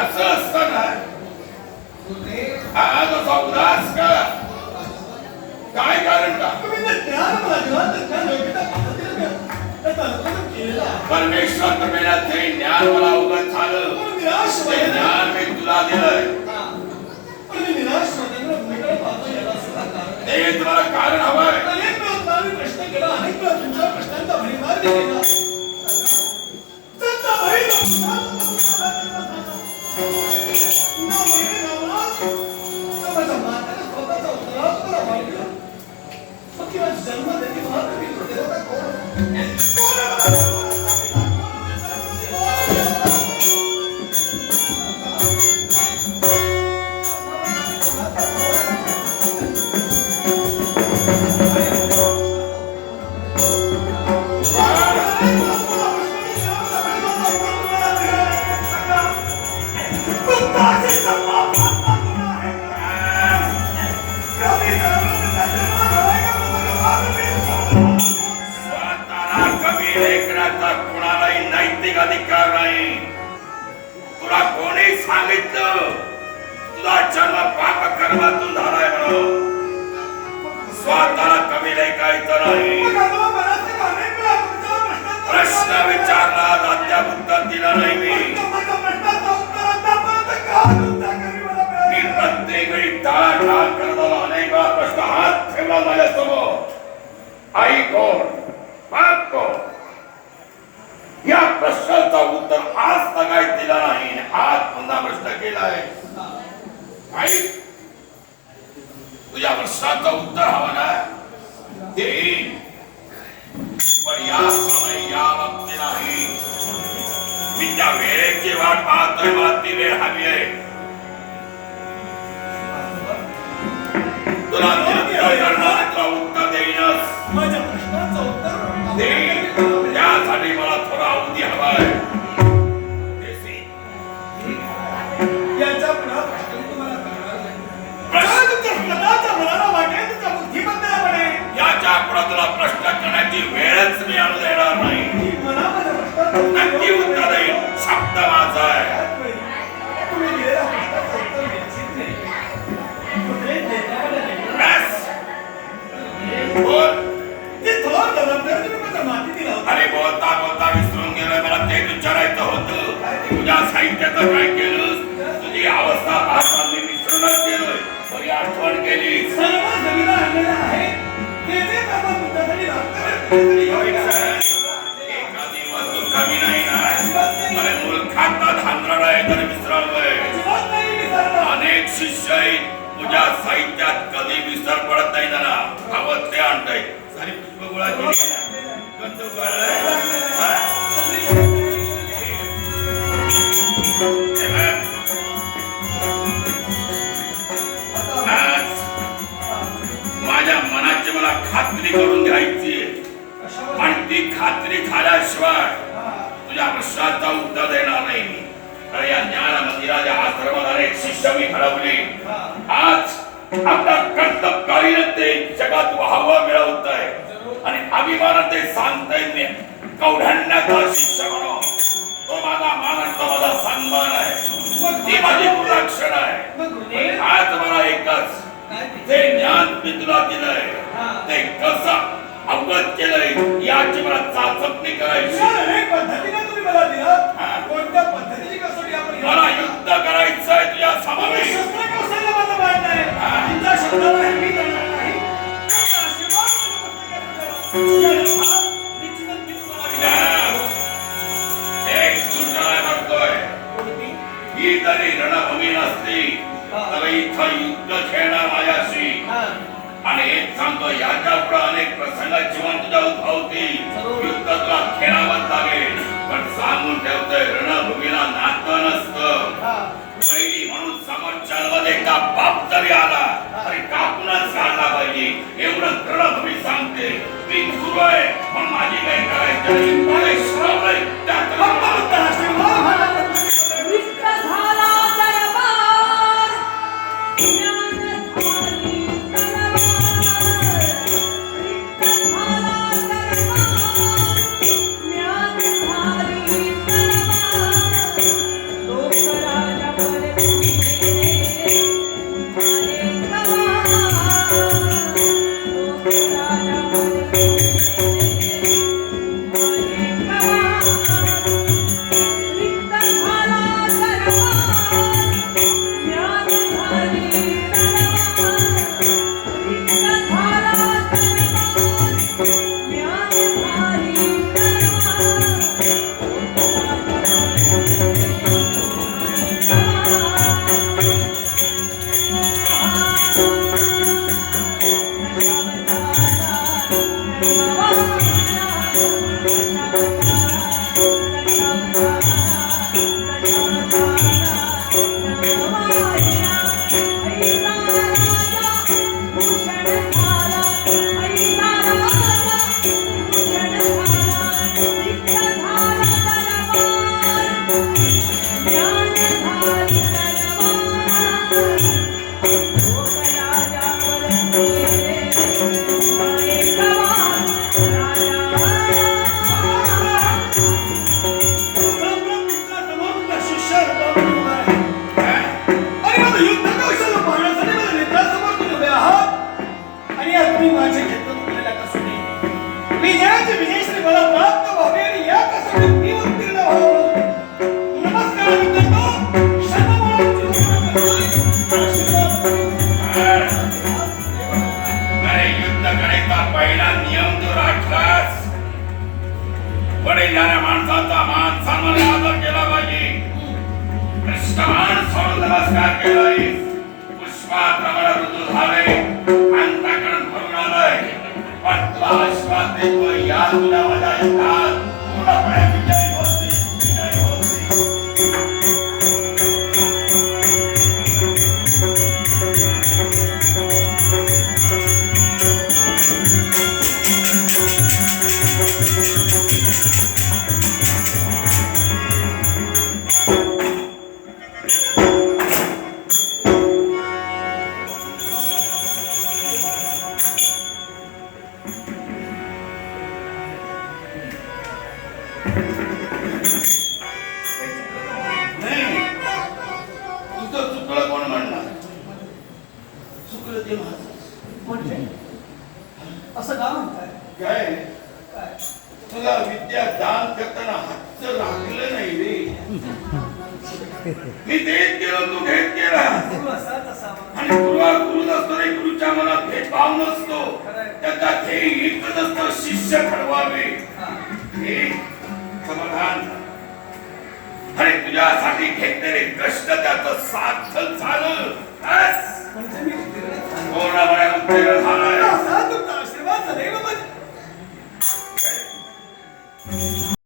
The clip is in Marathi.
असं असताना हा उदास का काय कारण का ज्ञान मला ज्ञान मी परमेश्वर कृपेला ते ज्ञान मला उगत झालं निराश ते ज्ञान मी तुला दिलंय आहे. ते तुम्हाला कारण हवंय प्रश्न केला, अनेक तुमच्या प्रश्नांचा भडीमार दिलेला Fantastic! करण्याचा कोणालाही नैतिक अधिकार नाही. तुला कोणी सांगितलं? तुझा जन्म पाप कर्मातून झालाय म्हणून. स्वतःला कमी लेखायचं नाही. प्रश्न विचारला अद्याप उत्तर दिला नाही मी. मी प्रत्येक वेळी टाळाटाळ करत आलो अनेक वेळा प्रश्न हात ठेवला माझ्यासमोर. आई कोण? बाप कोण? या प्रश्नाचा उत्तर आज सकाळी दिला नाही आज पुन्हा प्रश्न केलाय आई तुझ्या प्रश्नाचं उत्तर हवं ना? देईन. पण या समय या बाबतीत नाही मी त्या वेळेची वाट पाहतोय मला ती वेळ हवी आहे. तुला प्रश्न करण्याची वेळच मी आणू देणार नाही. नक्की उत्तर देईल शब्द माझा आहे. अरे बोलता बोलता विसरून गेलं मला ते विचारायचं होतं. तुझ्या साहित्याचं काय केलं तुझी अवस्था पाहता मी विसरूनच गेलोय. आठवण केली सर्व जमीन आणलेल्या आहे अनेक शिष्य तुझ्या साहित्यात कधी विसर पडत नाही त्यांना हवं ते आणताय सारी केली गंध आज माझ्या मनाची मला खात्री करून झाल्याशिवाय तुझ्या प्रश्नाचं उत्तर देणार नाही मी. तर या ज्ञान मंदिराच्या आश्रमात अनेक शिष्य मी घडवली. आज आपल्या कर्तबगारीनं ते जगात वाहवा मिळवत आहे. आणि अभिमानात ते सांगताय मी कौढण्याचा शिष्य म्हणून. तो माझा मानाचा माझा सन्मान आहे. ती माझी गुणाक्षण आहे. आज मला एकच काय ते ज्ञान मी तुला दिलंय ते कसं अवगत केलंय याची मला चाचपणी करायची पद्धतीने तुम्ही मला दिलात. हा. कोणत्या पद्धतीची कसोटी आपण? मला युद्ध करायचं आहे तुझ्या समावेश शस्त्रकौशल्य माझं माहीत नाही. तुमच्या शब्दाला आणि एक सांगतो याच्यापुढे अनेक प्रसंग जीवन तुझ्या उद्भवतील युद्ध तुला खेळावंच लागेल पण सांगून ठेवतोय रणभूमीला नातं नसतं. म्हणून समोरच्यामध्ये का बाप जरी आला तरी कापूनच काढला पाहिजे. येणाऱ्या माणसाचा मान सन्मान आदर केला पाहिजे. नमस्कार केलाय पुष्पाप्रमाणे ऋतू झाले. अंतकरण भरून आलंय. पण या तुला माझ्या येतात पूर्णपणे त्या दान करताना हातच लागलं नाही रे. मी देत गेलो तू घेत गेला. आणि गुरुवार गुरु नसतो रे गुरुच्या मनात भेदभाव नसतो. त्याचा ध्येय एकच असतं शिष्य घडवावे हे समाधान. अरे तुझ्यासाठी घेतलेले कष्ट त्याच सार्थक झालं. बस. म्हणजे उत्तीर्ण झालाय